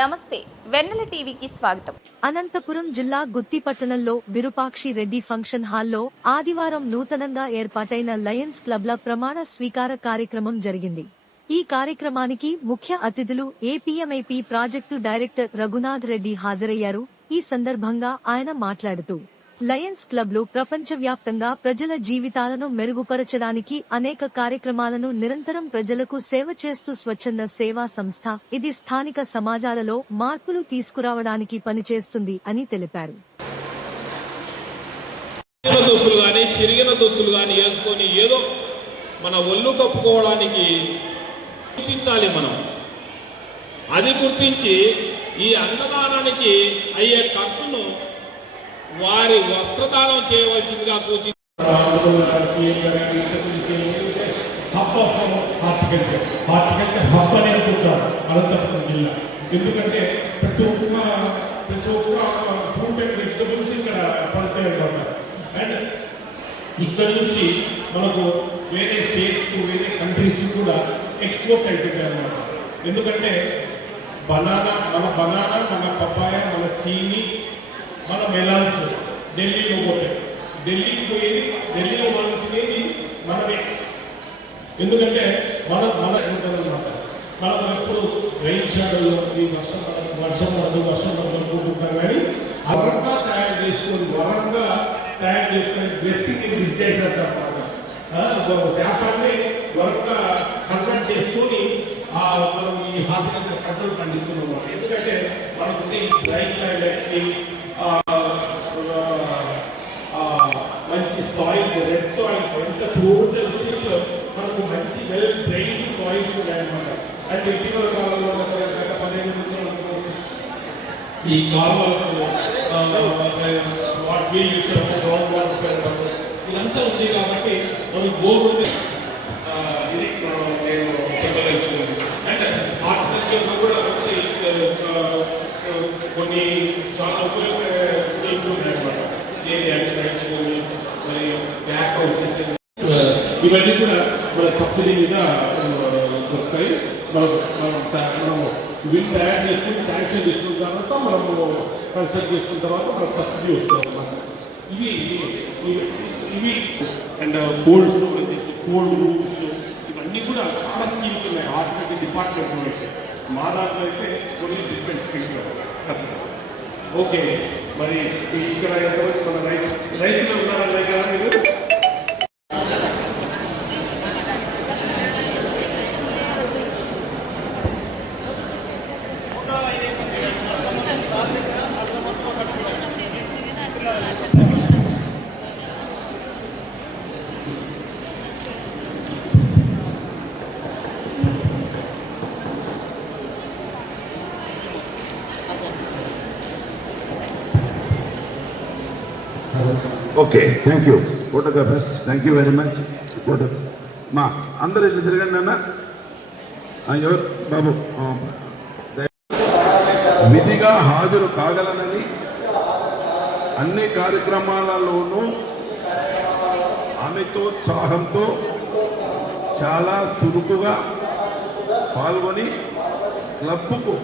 నమస్తే వెన్నెల టీవీకి స్వాగతం. అనంతపురం జిల్లా గుత్తిపట్టణంలో విరూపాక్షి రెడ్డి ఫంక్షన్ హాల్లో ఆదివారం నూతనంగా ఏర్పాటైన లయన్స్ క్లబ్ల ప్రమాణ స్వీకార కార్యక్రమం జరిగింది. ఈ కార్యక్రమానికి ముఖ్య అతిథులు APMIP project director Raghunath Reddy హాజరయ్యారు. ఈ సందర్భంగా ఆయన మాట్లాడుతూ లయన్స్ క్లబ్లు ప్రపంచవ్యాప్తంగా ప్రజల జీవితాలను మెరుగుపరచడానికి అనేక కార్యక్రమాలను నిరంతరం ప్రజలకు సేవ చేస్తూ స్వచ్ఛంద సేవా సంస్థ. ఇది స్థానిక సమాజాలలో మార్పులు తీసుకురావడానికి పనిచేస్తుంది అని తెలిపారు. చిరిగిన దుస్తులు గాని వేసుకొని ఏదో మన ఒళ్ళు కప్పుకోవడానికి గుర్తించాలి. మనం అది గుర్తించి ఈ అన్నదానానికి అయ్యే ఖర్చును వారి వస్త్రదానం చేయవలసిందిగా సూచించారు. హార్టికల్చర్ హబ్ అని అనుకుంటారు అనంతపురం జిల్లా. ఎందుకంటే ప్రతి ఒక్క ఫ్రూట్ అండ్ వెజిటబుల్స్ ఇక్కడ పడతాయి అన్నమాట. అండ్ ఇక్కడ నుంచి మనకు వేరే స్టేట్స్కు వేరే కంట్రీస్ కూడా ఎక్స్పోర్ట్ అవుతుంది అన్నమాట. ఎందుకంటే మన బనానా మన పపాయ మన చీని మన మెలాన్స్ ఢిల్లీలో పోతాయి. ఢిల్లీకి పోయేది ఢిల్లీలో మనం తినేది మనమే. ఎందుకంటే మనం ఎప్పుడు రైన్ షాడోలో ఈ వర్షం పడదు అనుకుంటుంటాం. కానీ వరంగా తయారు చేసుకొని డ్రెస్సింగ్ డిజైన్స్ అంటారు. శాపాన్ని వరంగా కన్వర్ట్ చేసుకొని మనం ఈ హార్టికల్చర్ పంటలు పండిస్తున్నాం. ఎందుకంటే మనకి రైట్ మంచి సాయిల్స్, రెడ్ సాయిల్స్, ఎంత టోటల్ స్టేట్లో మనకు మంచి వెల్ డ్రైన్డ్ సాయిల్స్ ఉన్నాయన్నమాట. అంటే ఇటీవల కాలంలో గత 15 నిమిషాలు ఈ కాలువలకు గ్రౌండ్ వాటర్ పెట్టడం ఇదంతా ఉంది. కాబట్టి మనకు బోర్ ఇది నేను చెప్పదలుచుకుంది. అండ్ హార్టికల్చర్లో కూడా వచ్చి కొన్ని చాలా ఉపయోగ స్కీమ్స్ ఉన్నాయన్నమాట. మరియు బ్యాక్ హౌసెస్ ఇవన్నీ కూడా మన సబ్సిడీ మీద దొరుకుతాయి. మనము వీళ్ళు తయారు చేసుకుని శాంక్షన్ చేసుకున్న తర్వాత మనము కన్స్ట్రక్ట్ చేసుకున్న తర్వాత మనకు సబ్సిడీ వస్తుంది అన్నమాట. ఇవి and cold storages, cold rooms ఇవన్నీ కూడా చాలా స్కీమ్స్ ఉన్నాయి హార్టికల్చర్ డిపార్ట్మెంట్లో. మా దాంట్లో అయితే కొన్ని డిఫరెంట్ స్కీమ్స్. ఓకే, మరి ఇక్కడ ఎంతవరకు మన రైతులు ఉన్నారన్నాయి కదా మీరు? Okay, thank you photographers, thank you very much. Photos మా అందరూ ఇట్లా తిరగండి అన్న. ఎవరు బాబు విధిగా హాజరు కాగలనని అన్ని కార్యక్రమాలలోనూ అమితోత్సాహంతో చాలా చురుకుగా పాల్గొని క్లబ్కు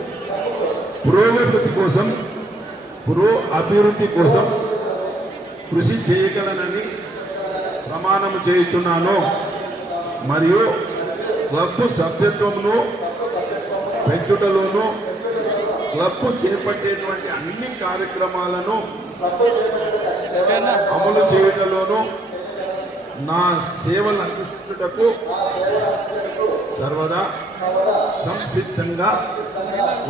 అభివృద్ధి కోసం కృషి చేయగలనని ప్రమాణము చేయుచున్నాను. మరియు క్లబ్ సభ్యత్వమును పెంచుటలోను క్లబ్ చేపట్టేటువంటి అన్ని కార్యక్రమాలను అమలు చేయటలోను నా సేవలు అందిస్తుటకు సర్వదా సంసిద్ధంగా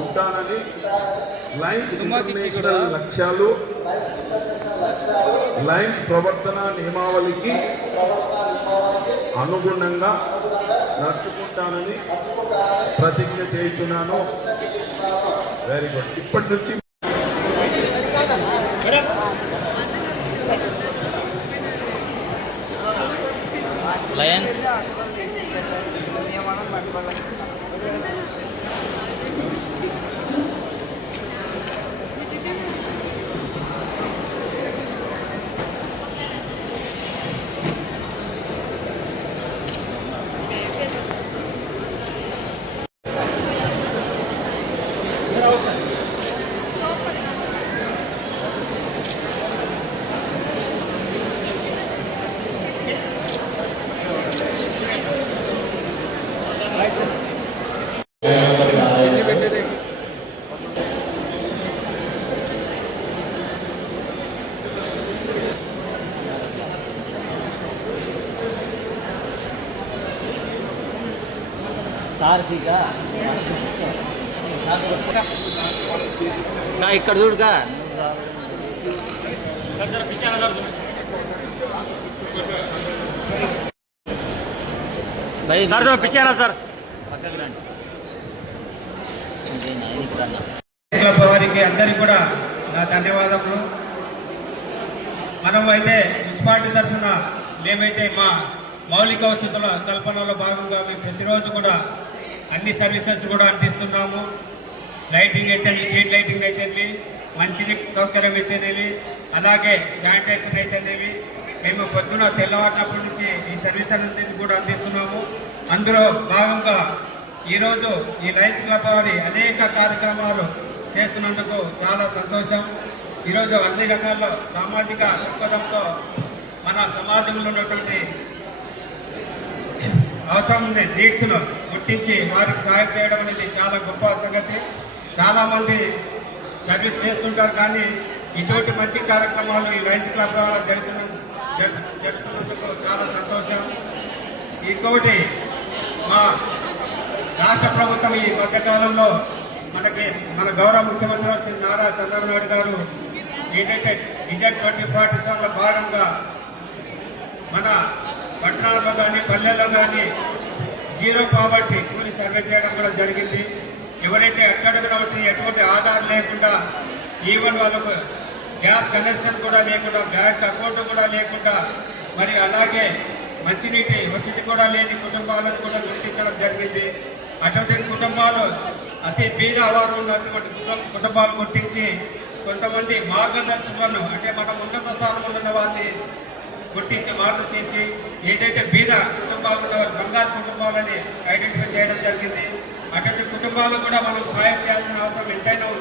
ఉంటానని లయన్స్ ఇంటర్నేషనల్ లక్ష్యాలు, లయన్స్ ప్రవర్తన నియమావళికి అనుగుణంగా నడుచుకుంటానని ప్రతిజ్ఞ చేస్తున్నాను. Very good. ఇప్పటి నుంచి లయన్స్ outside. సారథిగా ఇక్కడ చూడుగా సార్ పిచ్చారా సార్ పక్కకి రండి క్లబ్ వారికి అందరికీ కూడా నా ధన్యవాదములు. మనం అయితే మున్సిపాలిటీ తరఫున మేమైతే మా మౌలిక వసతుల కల్పనలో భాగంగా మేము ప్రతిరోజు కూడా అన్ని సర్వీసెస్ కూడా అందిస్తున్నాము. లైటింగ్ అయితేనేమి, స్ట్రీట్ లైటింగ్ అయితేనేమి, మంచినీటి సౌకర్యం అయితేనేమి, అలాగే శానిటైజేషన్ అయితేనేమి, మేము పొద్దున తెల్లవారినప్పటి నుంచి ఈ సర్వీస్ అనేది కూడా అందిస్తున్నాము. అందులో భాగంగా ఈరోజు ఈ లయన్స్ క్లబ్ వారి అనేక కార్యక్రమాలు చేస్తున్నందుకు చాలా సంతోషం. ఈరోజు అన్ని రకాల సామాజిక దృక్పథంతో మన సమాజంలో ఉన్నటువంటి అవసరం ఉంది నీడ్స్ను గుర్తించి వారికి సహాయం చేయడం అనేది చాలా గొప్ప సంగతి. చాలామంది సర్వీస్ చేస్తుంటారు, కానీ ఇటువంటి మంచి కార్యక్రమాలు ఈ లయన్స్ క్లబ్ ద్వారా జరుగుతున్నందుకు చాలా సంతోషం. ఇంకొకటి, మా రాష్ట్ర ప్రభుత్వం ఈ మధ్యకాలంలో మన గౌరవ ముఖ్యమంత్రి శ్రీ నారా చంద్రబాబు నాయుడు గారు ఏదైతే విజన్ 2047లో భాగంగా మన పట్టణాల్లో కానీ పల్లెల్లో కానీ జీరో పావర్టీ కూలి సర్వే చేయడం కూడా జరిగింది. ఎవరైతే ఎక్కడైనా ఎటువంటి ఆధారం లేకుండా, ఈవెన్ వాళ్ళకు గ్యాస్ కనెక్షన్ కూడా లేకుండా, బ్యాంక్ అకౌంట్ కూడా లేకుండా, మరి అలాగే మంచినీటి వసతి కూడా లేని కుటుంబాలను కూడా గుర్తించడం జరిగింది. అటువంటి కుటుంబాలు అతి బీద ఆవారం ఉన్నటువంటి కుటుంబాలు గుర్తించి కొంతమంది మార్గదర్శకులను, అంటే మనం ఉన్నత స్థానంలో ఉన్న వారిని గుర్తించి మార్గం చేసి ఏదైతే బీద కుటుంబాలు ఉన్నవారు బంగారు కుటుంబాలని ఐడెంటిఫై చేయడం జరిగింది. అటువంటి కుటుంబాలకు కూడా మనం సాయం చేయాల్సిన అవసరం ఎంతైనా ఉంది.